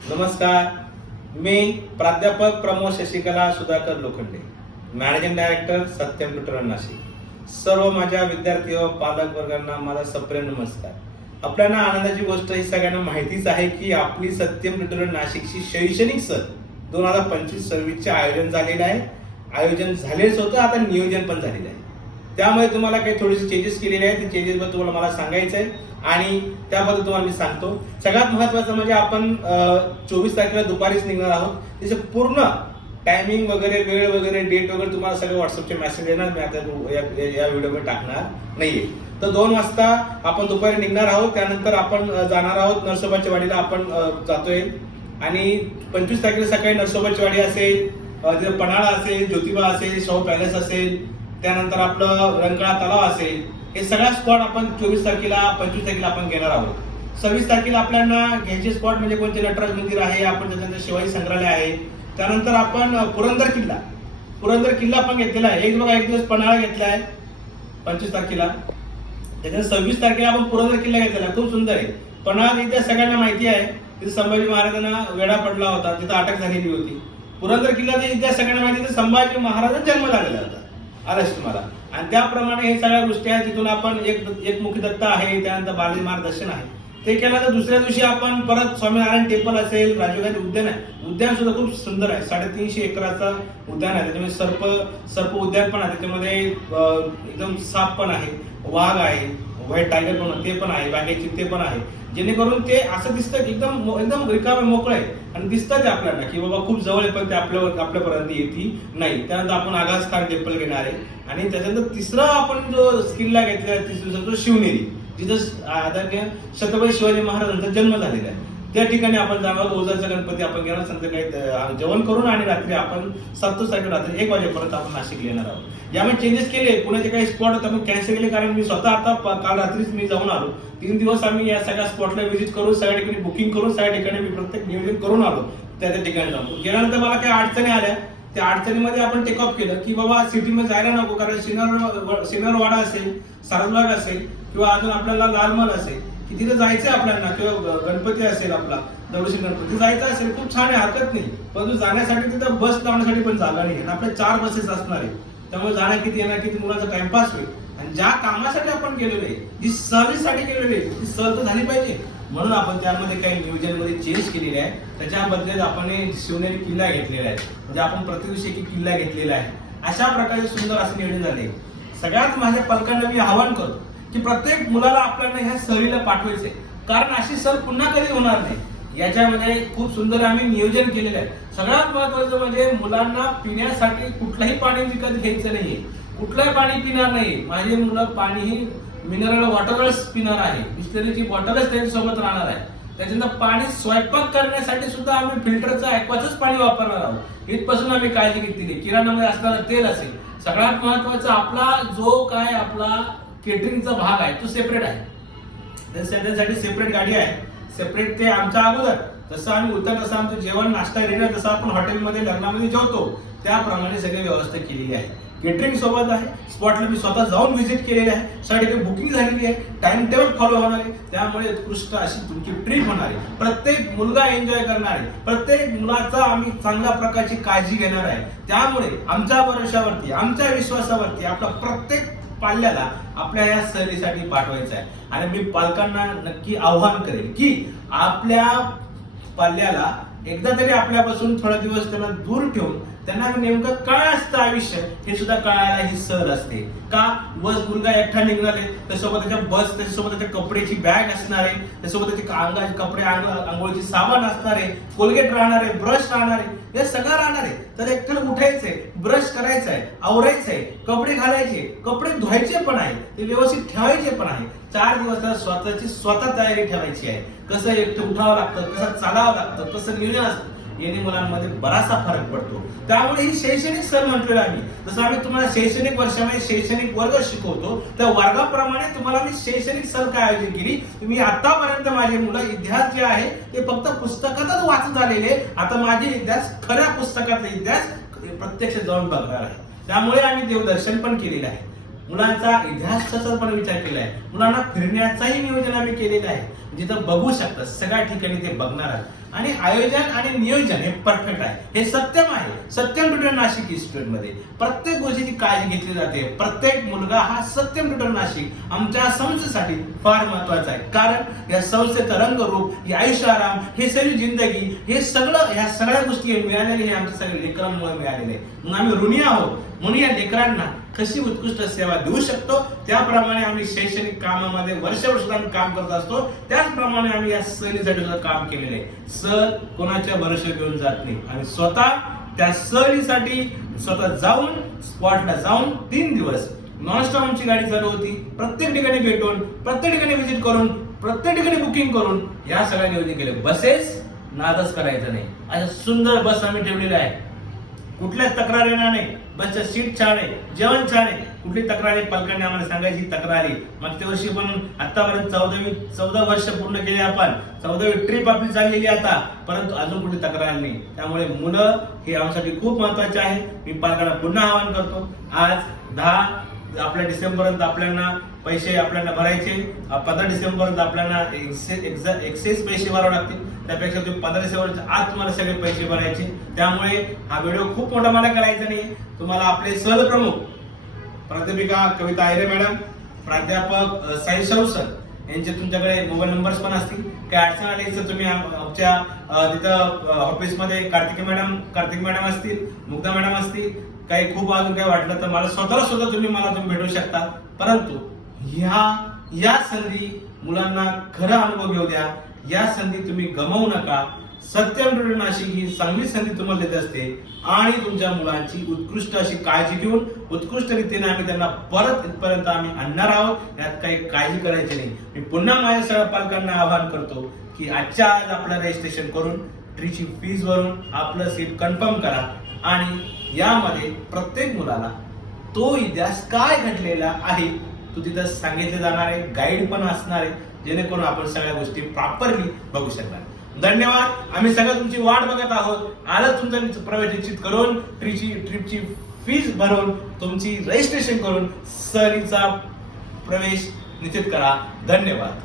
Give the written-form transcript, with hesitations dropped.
नमस्कार. मी प्राध्यापक Pramod Shashikala Sudhakar Lokhande, managing director Satyam tutorial Nashik. सर्व माझ्या विद्यार्थी व पालक वर्गांना माझा सप्रेम नमस्कार. आपल्याला आनंदाची गोष्ट ही सगळ्यांना माहितीच आहे की आपली सत्यम ट्युटोरियल नाशिकची शैक्षणिक सहल 2025-26 चे आयोजन झालेलं आहे. आयोजन झालेच होतं, आता नियोजन पण झालेलं आहे. त्यामुळे तुम्हाला काही थोडेसे चेंजेस केलेले आहेत. ते चेंजेस बद्दल तुम्हाला मला सांगायचं आहे आणि त्याबद्दल तुम्हाला मी सांगतो. सगळ्यात महत्त्वाचं म्हणजे आपण 24 तारखेला दुपारीच निघणार आहोत. त्याचे पूर्ण टायमिंग वगैरे, वेळ वगैरे, डेट वगैरे तुम्हाला सगळे व्हॉट्सअपचे मेसेज येणार. मी आता या व्हिडिओमध्ये टाकणार नाहीये. तर 2 वाजता आपण दुपारी निघणार आहोत. त्यानंतर आपण जाणार आहोत नरसोबाच्या वाडीला. आपण जातोय आणि 25 तारखेला सकाळी नरसोबाची वाडी असेल, पन्हाळा असेल, ज्योतिबा असेल, शाहू पॅलेस असेल, त्यानंतर आपलं रंकाळा तलाव असेल. हे सगळ्या स्पॉट आपण 24 तारखेला 25 तारखेला आपण घेणार आहोत. 26 तारखेला आपल्याला घ्यायचे स्पॉट म्हणजे कोणते? नटराज मंदिर आहे, आपण त्याच्यानंतर शिवाजी संग्रहालय आहे, त्यानंतर आपण पुरंदर किल्ला पण घेतलेला आहे. एक दिवस पन्हाळा घेतला आहे 25 तारखेला. त्याच्यानंतर 26 तारखेला आपण पुरंदर किल्ला घेतलेला आहे. खूप सुंदर आहे. पन्हाळा इतिहास सगळ्यांना माहिती आहे. तिथे संभाजी महाराजांना वेढा पडला होता, तिथे अटक झालेली होती. पुरंदर किल्ल्याचा इतिहास सगळ्यांना माहिती आहे. संभाजी महाराजांचा जन्म झालेला होता. आलंच तुम्हाला. आणि त्याप्रमाणे हे सगळ्या गोष्टी आहेत. तिथून आपण एक मुखी दत्त आहे, त्यानंतर बालाजी महाराज दर्शन आहे. ते केलं तर दुसऱ्या दिवशी आपण परत स्वामीनारायण टेम्पल असेल, राजीव गांधी उद्यान आहे. उद्यान सुद्धा खूप सुंदर आहे. 350 एकराचं उद्यान आहे. त्याच्यामध्ये सर्प उद्यान पण आहे. त्याच्यामध्ये एकदम साप पण आहे, वाघ आहे, व्हाईट टायगर पण ते पण आहे, बागे चित्ते पण आहे. जेणेकरून ते असं दिसतं की एकदम रिकामे मोकळं आहे आणि दिसतं ते आपल्याला की बाबा खूप जवळ आहे, पण ते आपल्यापर्यंत येते नाही. त्यानंतर आपण आगास खान टेम्पल घेणार आहे. आणि त्याच्यानंतर तिसरा आपण जो किल्ला घेतला आहे, तिसरा तो शिवनेरी, जिथं आदरणीय छत्रपती शिवाजी महाराजांचा जन्म झालेला आहे. त्या ठिकाणी आपण जाणार. ओझरचा गणपती आपण घेणार. संध्याकाळी जेवण करून आणि रात्री आपण 27 तारखेला रात्री 1 वाजेपर्यंत आपण नाशिक येणार आहोत. यामध्ये चेंजेस केले. पुण्याचे काही स्पॉट आपण कॅन्सल केले, कारण मी स्वतः आता काल रात्रीच मी जाऊन आलो. 3 दिवस आम्ही या सगळ्या स्पॉटला व्हिजिट करून, सगळ्या ठिकाणी बुकिंग करून, सगळ्या ठिकाणी मी प्रत्येक नियोजन करून आलो. त्या ठिकाणी जाऊन गेल्यानंतर मला काही अडचणी आल्या. त्या अडचणीमध्ये आपण टेक ऑफ केलं की बाबा सिटीमध्ये जायला नको, कारण सिन्नरवाडा असेल, सारसबाग असेल, किंवा अजून आपल्याला लालमहाल असेल की तिथे जायचंय आपल्याला, किंवा गणपती असेल, आपला दगडूशेठ गणपती जायचं असेल, खूप छान आहे, हरकत नाही. परंतु जाण्यासाठी तिथं बस लावण्यासाठी पण जागा नाही. आणि आपल्या 4 बसेस असणार आहे. त्यामुळे जाण्या किती येणार किती, मुलाचा टाइमपास होईल. आणि ज्या कामासाठी आपण गेलेलो आहे, जी सर्व्हिससाठी गेलेलो आहे, ती सर्व तर झाली पाहिजे. म्हणून आपण त्यामध्ये काही नियोजनमध्ये चेंज केलेले आहे. त्याच्याबद्दल आपण शिवनेरी किल्ला घेतलेला आहे. म्हणजे आपण प्रति दिवशी एक किल्ला घेतलेला आहे. अशा प्रकारे सुंदर असं नियोजन झाले. सगळ्यात माझ्या पालकांना मी आवाहन करतो की प्रत्येक मुलाला आपल्याला ह्या सहलीला पाठवायचंय, कारण अशी सहल पुन्हा कधी होणार नाही. याच्यामध्ये खूप सुंदर आम्ही नियोजन केलेलं आहे. सगळ्यात महत्वाचं म्हणजे मुलांना पिण्यासाठी कुठलंही पाणी विकत घ्यायचं नाहीये, कुठलंही पाणी पिणार नाही. माझे मुलं पाणी मिनरल वॉटरच पिणार आहे. बिस्लरीची बॉटलच त्यांच्यासोबत राहणार आहे. त्याच्यानंतर पाणी स्वयंपाक करण्यासाठी सुद्धा आम्ही फिल्टरचं ॲक्वाचंच पाणी वापरणार आहोत. इथपासून आम्ही काळजी घेतलेली. किराणामध्ये असणारं तेल असेल. सगळ्यात महत्वाचं आपला जो काय आपला केटरिंगचा भाग आहे तो सेपरेट आहे. त्यासाठी सेपरेट गाडी आहे. सेपरेट ते आमच्या अगोदर जसं आम्ही उतर तसं आमचं जेवण नाश्ता डिनर जसं आपण हॉटेलमध्ये लग्नामध्ये जेवतो त्याप्रमाणे सगळी व्यवस्था केलेली आहे. केटरिंग सोबत आहे. स्पॉटला मी स्वतः जाऊन व्हिजिट केलेली आहे. सगळी बुकिंग झालेली आहे. टाइम टेबल फॉलो होणार आहे. त्यामुळे उत्कृष्ट अशी तुमची ट्रिप होणार आहे. प्रत्येक मुलगा एन्जॉय करणार आहे. प्रत्येक मुलाचा आम्ही चांगल्या प्रकारची काळजी घेणार आहे. त्यामुळे आमच्या भरोशावरती, आमच्या विश्वासावरती आपला प्रत्येक पाल्याला आपल्या या सहलीसाठी पाठवायचं आहे. आणि मी पालकांना नक्की आव्हान करेल की आपल्या पाल्याला एकदा तरी आपल्यापासून थोडा दिवस त्यांना दूर ठेवून त्यांना नेमकं काय असतं आयुष्य हे सुद्धा कळायला ही सहल असते. का बस मुलगा एकटा निघणारे, त्यासोबत त्याच्या बस, त्याच्यासोबत त्याच्या कपड्याची बॅग असणार आहे, त्यासोबत त्याचे कपडे, आंघोळीची साबण असणार आहे, कोलगेट राहणार आहे, ब्रश राहणार आहे, हे सगळं राहणार आहे. तर एकतर उठायचंय, ब्रश करायचंय, आवरायचंय, कपडे घालायचे, कपडे धुवायचे पण आहे, ते व्यवस्थित ठेवायचे पण आहे. 4 दिवस स्वतःची तयारी ठेवायची आहे. कसं एकटं उठावं लागतं, कसं चालावं लागतं, कसं नियोजन असतं, याने मुलांमध्ये बराचसा फरक पडतो. त्यामुळे ही शैक्षणिक सहल म्हटलेलं आम्ही. जसं आम्ही तुम्हाला शैक्षणिक वर्षामध्ये शैक्षणिक वर्ग शिकवतो, त्या वर्गाप्रमाणे तुम्हाला मी शैक्षणिक सहल काय आयोजित केली. तुम्ही आतापर्यंत माझे मुलं इतिहास जे आहे ते फक्त पुस्तकातच वाचत आलेले, आता माझे इतिहास खऱ्या पुस्तकातले इतिहास प्रत्यक्ष जाऊन बघणार आहे. त्यामुळे आम्ही देवदर्शन पण केलेलं आहे. मुलांचा इतिहासाचा पण विचार केला आहे, मुलांना फिरण्याचाही नियोजन आम्ही केलेलं आहे. जिथं बघू शकता सगळ्या ठिकाणी ते बघणार आहेत आणि आयोजन आणि नियोजन हे परफेक्ट आहे. हे सत्यम आहे. सत्यम ट्युटर नाशिक इन्स्टिट्यूट मध्ये प्रत्येक गोष्टीची काळजी घेतली जाते. प्रत्येक मुलगा हा सत्यम ट्युटर नाशिक आमच्या संस्थेसाठी फार महत्वाचा आहे. कारण या संस्थेचं रंगरूप, हे आयुष्याराम, हे सगळी जिंदगी, हे सगळं, ह्या सगळ्या गोष्टी मिळालेल्या हे आमच्या सगळ्या लेकरांमुळे मिळालेले आहे. म्हणून आम्ही ऋणी आहोत. म्हणून या लेकरांना कशी उत्कृष्ट सेवा देऊ शकतो त्याप्रमाणे आम्ही शैक्षणिक कामामध्ये वर्षभर आम्ही काम करत असतो. त्याचप्रमाणे आम्ही या सहलीसाठी सुद्धा काम केलेले आहे. सहल कोणाच्या भरोश्यावर घेऊन जात नाही. आम्ही स्वतः त्या सहलीसाठी स्वतः जाऊन स्पॉटला जाऊन 3 दिवस नॉनस्टॉप आमची गाडी चालू होती. प्रत्येक ठिकाणी भेटून, प्रत्येक ठिकाणी व्हिजिट करून, प्रत्येक ठिकाणी बुकिंग करून या सगळ्या नियोजन केले. बसेस नादच करायचं नाही. अशा सुंदर बस आम्ही ठेवलेल्या आहे. कुठल्याच तक्रार येणार नाही. बसचं सीट छान आहे, जेवण छान आहे. कुठली तक्रार आहे पालकांनी आम्हाला सांगायची तक्रार आहे. मागच्या वर्षी पण आतापर्यंत 14 वर्ष पूर्ण केली आपण. 14वी ट्रिप आपली चाललेली आता, परंतु अजून कुठली तक्रार नाही. त्यामुळे मुलं हे आमच्यासाठी खूप महत्वाचे आहे. मी पालकांना पुन्हा आवाहन करतो. आज 10 आपल्या डिसेंबरपर्यंत आपल्याला पैसे आपल्याला भरायचे. 15 डिसेंबरपर्यंत आपल्याला एक्सेस पैसे भरावे लागतील. त्यापेक्षा तुम्ही 15 डिसेंबरच्या आत तुम्हाला सगळे पैसे भरायचे. त्यामुळे हा व्हिडिओ खूप मोठा मला करायचा नाही. तुम्हाला आपले सहप्रमुख प्राध्यापिका कविता आयरे मॅडम, प्राध्यापक साई शाहू सर यांचे तुमच्याकडे मोबाईल नंबर्स पण असतील. काही अडचण आली तर तुम्ही आमच्या तिथं ऑफिसमध्ये कार्तिक मॅडम असतील, मुग्धा मॅडम असतील. काही खूप अजून काही वाटलं तर मला स्वतः तुम्ही भेटू शकता. परंतु या संधी मुलांना खरा अनुभव घेऊ द्या. या संधी तुम्ही गमावू नका. सत्यम ट्युटर नाशिक ही चांगली संधी तुम्हाला देत असते आणि तुमच्या मुलांची उत्कृष्ट अशी काळजी घेऊन उत्कृष्ट रीतीने आम्ही त्यांना परत इथपर्यंत आम्ही आणणार आहोत. यात काही काळजी करायची नाही. मी पुन्हा माझ्या सगळ्या पालकांना आवाहन करतो की आजच्या आज आपलं रजिस्ट्रेशन करून ट्रीची फीज भरून आपलं सीट कन्फर्म करा आणि यामध्ये प्रत्येक मुलाला तो इतिहास काय घडलेला आहे तो तिथं सांगितले जाणार आहे. गाईड पण असणार आहे जेणेकरून आपण सगळ्या गोष्टी प्रॉपरली बघू शकणार. धन्यवाद. आम्ही सगळं तुमची वाट बघत आहोत. आलं तुमचं प्रवेश निश्चित करून ट्रिपची फीज भरून तुमची रजिस्ट्रेशन करून सहलीचा प्रवेश निश्चित करा. धन्यवाद.